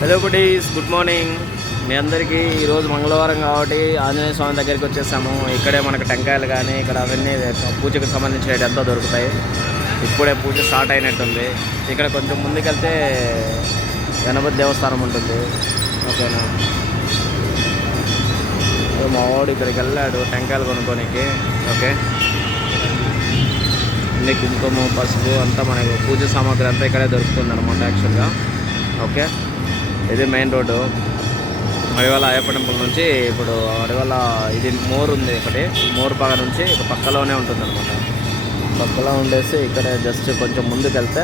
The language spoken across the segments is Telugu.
హలో గుడీస్ గుడ్ మార్నింగ్ మీ అందరికీ ఈరోజు మంగళవారం కాబట్టి ఆంజనేయ స్వామి దగ్గరికి వచ్చేసాము. ఇక్కడే మనకు టెంకాయలు కానీ ఇక్కడ అవన్నీ పూజకు సంబంధించిన ఎంతో దొరుకుతాయి. ఇప్పుడే పూజ స్టార్ట్ అయినట్టుంది. ఇక్కడ కొంచెం ముందుకెళ్తే గణపతి దేవస్థానం ఉంటుంది. ఓకేనా? మా వాడు ఇక్కడికి వెళ్ళాడు టెంకాయలు కొనుక్కోనికి. ఓకే? అన్ని కుంకుమ పసుపు అంతా మనకు పూజ సామాగ్రి అంతా ఇక్కడే దొరుకుతుంది అనమాట యాక్చువల్గా ఓకే? ఇది main road Madiwala Ayyappa temple నుంచి ఇప్పుడు మడివాళ్ళ ఇది మోర్ ఉంది ఒకటి. మోర్ పాగ నుంచి ఇక పక్కలోనే ఉంటుంది అనమాట పక్కలో ఉండేసి ఇక్కడ జస్ట్ కొంచెం ముందుకు వెళ్తే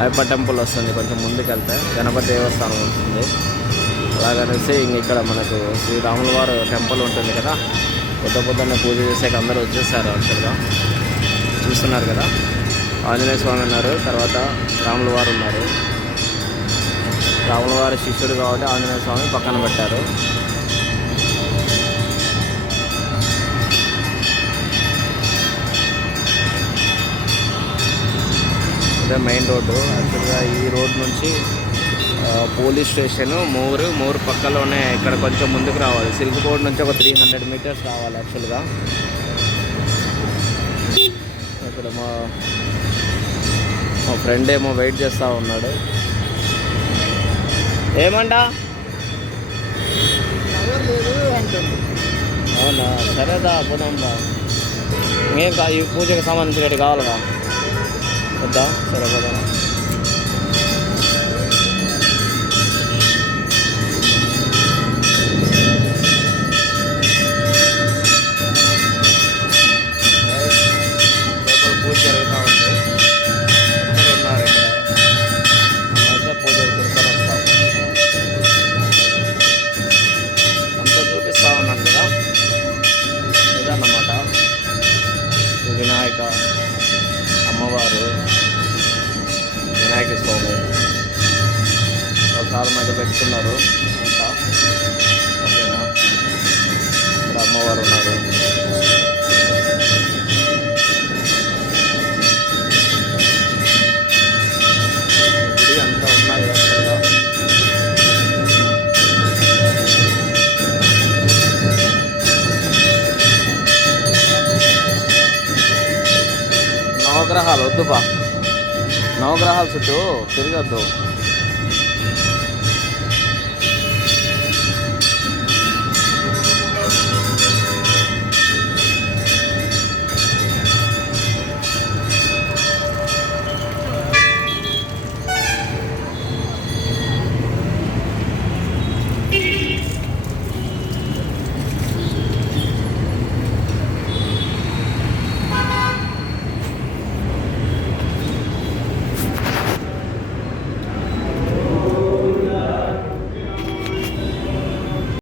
అయ్యప్ప టెంపుల్ వస్తుంది. కొంచెం ముందుకు వెళ్తే గణపతి దేవస్థానం వస్తుంది. అలాగనేసి ఇంక ఇక్కడ మనకు శ్రీరాముల వారు టెంపుల్ ఉంటుంది కదా. పొద్దు పొద్దున్న పూజ చేసాక అందరూ వచ్చేసారు యాక్చువల్గా చూస్తున్నారు కదా. ఆంజనేయ స్వామి ఉన్నారు. తర్వాత రాముల వారు ఉన్నారు. రాముల వారి శిష్యుడు కాబట్టి ఆంజనేయ స్వామి పక్కన పెట్టారు. ఇదే మెయిన్ రోడ్డు యాక్చువల్గా ఈ రోడ్ నుంచి పోలీస్ స్టేషన్ మోరు మూరు పక్కలోనే ఇక్కడ కొంచెం ముందుకు రావాలి. సిల్క్ బోర్డ్ నుంచి ఒక త్రీ హండ్రెడ్ మీటర్స్ రావాలి యాక్చువల్గా ఇక్కడ మా మా ఫ్రెండ్ ఏమో వెయిట్ చేస్తూ ఉన్నాడు. ఏమంటా? అవునా? సరేదా పోదాందా ఇంకేం కా ఈ పూజకి సంబంధించినట్టు కావాలిగా వద్దా? సరే పోదాం ఒకసారి మీద పెట్టుకున్నారు. ఇంకా ఓకేనా? ఇక్కడ అమ్మవారు ఉన్నారు. గుడి ఉన్నాయి నవగ్రహాలు వద్దుపా. నవగ్రహాల చుట్టూ తిరగద్దు.